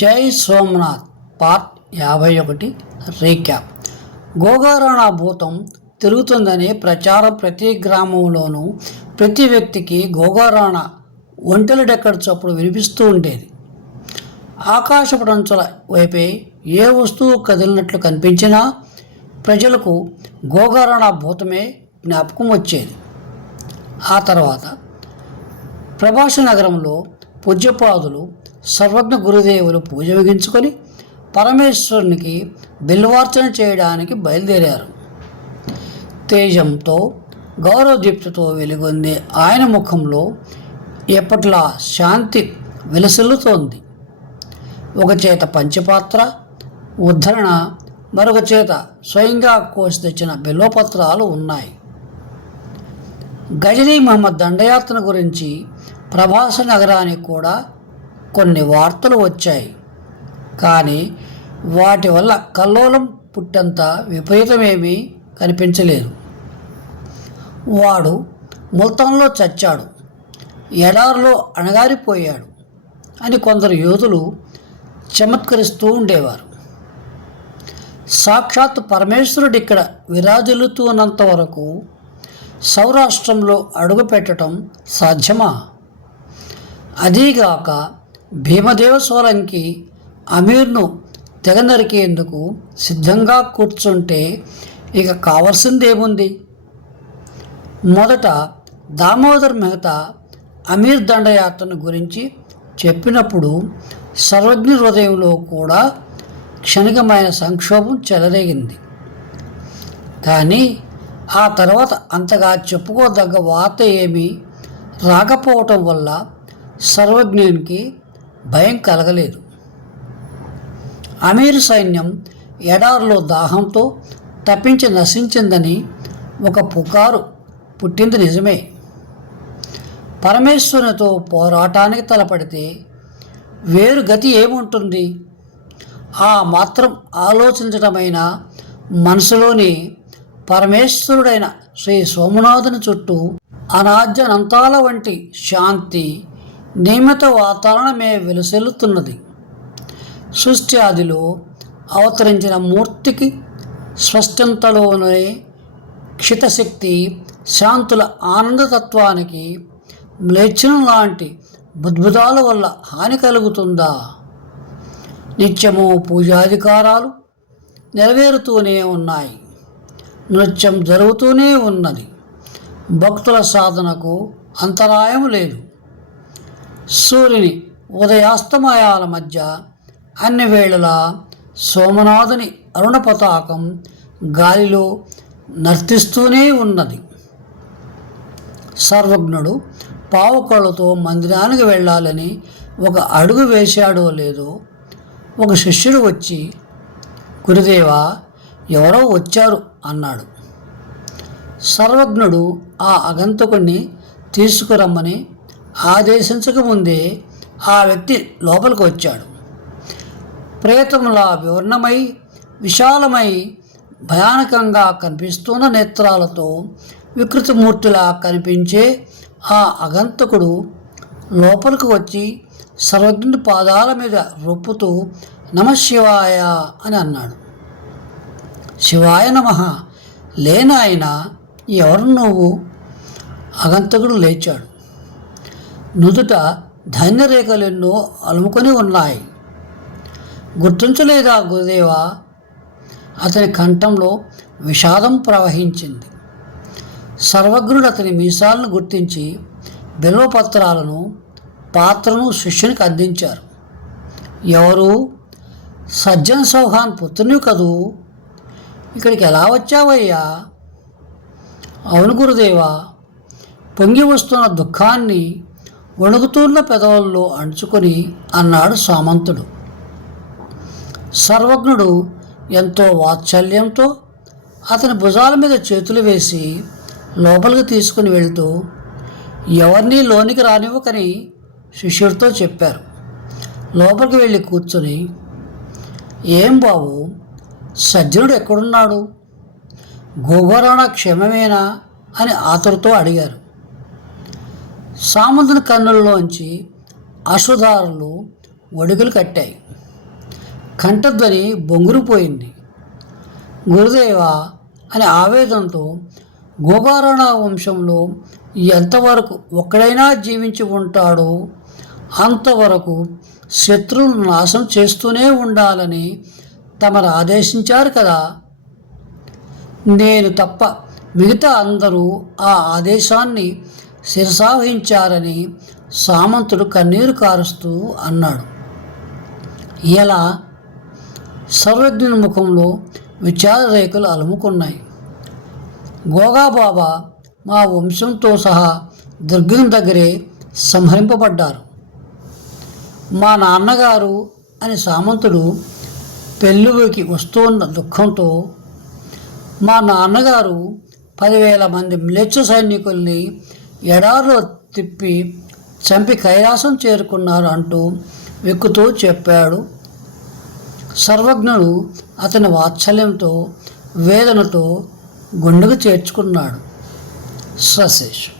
జై సోమనాథ్ పార్ట్ యాభై ఒకటి రీక్యాప్. గోగారాణ భూతం తిరుగుతుందనే ప్రచారం ప్రతి గ్రామంలోనూ ప్రతి వ్యక్తికి గోగారాణ ఒంటెలడెక్కడ చప్పుడు వినిపిస్తూ ఉండేది. ఆకాశపడంచుల వైపే ఏ వస్తువు కదిలినట్లు కనిపించినా ప్రజలకు గోగారాణ భూతమే జ్ఞాపకం వచ్చేది. ఆ తర్వాత ప్రభాష నగరంలో పూజ్యపాదులు సర్వజ్ఞ గురుదేవులు పూజ ముగించుకొని పరమేశ్వరునికి బిల్వార్చన చేయడానికి బయలుదేరారు. తేజంతో గౌరవదీప్తితో వెలుగొందే ఆయన ముఖంలో ఎప్పట్లా శాంతి విలసిల్లుతోంది. ఒక చేత పంచపాత్ర ఉద్ధరణ మరొక చేత స్వయంగా కోసి తెచ్చిన బిల్వపత్రాలు ఉన్నాయి. గజనీ మహమ్మద్ దండయాత్ర గురించి ప్రభాస నగరానికి కూడా కొన్ని వార్తలు వచ్చాయి. కానీ వాటి వల్ల కల్లోలం పుట్టంత విపరీతమేమీ కనిపించలేదు. వాడు ముల్తాన్లో చచ్చాడు. ఎడారిలో అణగారిపోయాడు అని కొందరు యోధులు చమత్కరిస్తూ ఉండేవారు. సాక్షాత్ పరమేశ్వరుడు ఇక్కడ విరాజిల్లుతున్నంత వరకు సౌరాష్ట్రంలో అడుగుపెట్టడం సాధ్యమా? అదీగాక భీమదేవ సోలంకి అమీర్ను తెగ నరికేందుకు సిద్ధంగా కూర్చుంటే ఇక కావాల్సిందేముంది? మొదట దామోదర్ మెహతా అమీర్ దండయాత్రను గురించి చెప్పినప్పుడు సర్వజ్ఞ హృదయంలో కూడా క్షణికమైన సంక్షోభం చెలరేగింది. కానీ ఆ తర్వాత అంతగా చెప్పుకోదగ్గ వార్త ఏమీ రాకపోవటం వల్ల సర్వజ్ఞునికి భయం కలగలేదు. అమీర్ సైన్యం ఎడారిలో దాహంతో తప్పించి నశించిందని ఒక పుకారు పుట్టింది నిజమే. పరమేశ్వరునితో పోరాటానికి తలపడితే వేరు గతి ఏముంటుంది? ఆ మాత్రం ఆలోచించటమైన మనసులోని పరమేశ్వరుడైన శ్రీ సోమనాథుని చుట్టూ అనాజ్యనంతాల వంటి శాంతి నియమిత వాతావరణమే వెలుసెల్లుతున్నది. సృష్టి ఆదిలో అవతరించిన మూర్తికి స్పష్టంతలోనే క్షితశక్తి శాంతుల ఆనందతత్వానికి మ్లేచ్ఛనం లాంటి బుద్భుతాల వల్ల హాని కలుగుతుందా? నిత్యము పూజాధికారాలు నెరవేరుతూనే ఉన్నాయి. నృత్యం జరుగుతూనే ఉన్నది. భక్తుల సాధనకు అంతరాయం లేదు. సూర్యుని ఉదయాస్తమయాల మధ్య అన్ని వేళలా సోమనాథుని అరుణ పతాకం గాలిలో నర్తిస్తూనే ఉన్నది. సర్వజ్ఞుడు పావుకళ్ళతో మందిరానికి వెళ్ళాలని ఒక అడుగు వేశాడో లేదో ఒక శిష్యుడు వచ్చి గురుదేవా ఎవరో వచ్చారు అన్నాడు. సర్వజ్ఞుడు ఆ అగంతకుణ్ణి తీసుకురమ్మని ఆదేశించకముందే ఆ వ్యక్తి లోపలికి వచ్చాడు. ప్రేతములా వివర్ణమై విశాలమై భయానకంగా కనిపిస్తున్న నేత్రాలతో వికృతమూర్తిలా కనిపించే ఆ అగంతకుడు లోపలికి వచ్చి సర్వజ్ఞుడి పాదాల మీద రొప్పుతూ నమశివాయ అని అన్నాడు. శివాయ నమ లేనాయన ఎవరు నువ్వు? అగంతకుడు లేచాడు. నుదుట ధాన్యరేఖలెన్నో అలుముకొని ఉన్నాయి. గుర్తించలేదా గురుదేవా? అతని కంఠంలో విషాదం ప్రవహించింది. సర్వజ్ఞుడు అతని మీసాలను గుర్తించి బిల్వపత్రాలను పాత్రను శిష్యునికి అందించారు. ఎవరు? సజ్జన్ సౌహాన్ పుత్రుని కదూ? ఇక్కడికి ఎలా వచ్చావయ్యా? అవును గురుదేవా పొంగి వస్తున్న దుఃఖాన్ని వణుకుతున్న పెదవుల్లో అణుచుకొని అన్నాడు సామంతుడు. సర్వజ్ఞుడు ఎంతో వాత్సల్యంతో అతని భుజాల మీద చేతులు వేసి లోపలికి తీసుకుని వెళ్తూ ఎవరినీ లోనికి రానివ్వకని శిష్యుడితో చెప్పారు. లోపలికి వెళ్ళి కూర్చొని ఏం బాబు సజ్జనుడు ఎక్కడున్నాడు? గోగోరాణ క్షేమమేనా అని ఆతురతో అడిగారు. సామంతుని కన్నుల్లోంచి అశ్వధారలు ఒడుగులు కట్టాయి. కంఠధ్వని బొంగురుపోయింది. గురుదేవ అనే ఆవేదనతో గోపారాణ వంశంలో ఎంతవరకు ఒక్కడైనా జీవించి ఉంటాడో అంతవరకు శత్రువులను నాశనం చేస్తూనే ఉండాలని తమరు ఆదేశించారు కదా. నేను తప్ప మిగతా అందరూ ఆ ఆదేశాన్ని శిరసావహించారని సామంతుడు కన్నీరు కారుస్తూ అన్నాడు. ఇలా సర్వజ్ఞుని ముఖంలో విచార రేఖలు అలుముకున్నాయి. గోగాబాబా మా వంశంతో సహా దుర్గం దగ్గరే సంహరింపబడ్డారు. మా నాన్నగారు అని సామంతుడు పెళ్ళువికి వస్తున్న దుఃఖంతో మా నాన్నగారు పదివేల మంది మ్లేచ్ఛ సైనికుల్ని ఎడారిలో తిప్పి చంపి కైలాసం చేరుకున్నారు అంటూ వెక్కుతూ చెప్పాడు. సర్వజ్ఞుడు అతని వాత్సల్యంతో వేదనతో గుండెకు చేర్చుకున్నాడు. సశేషం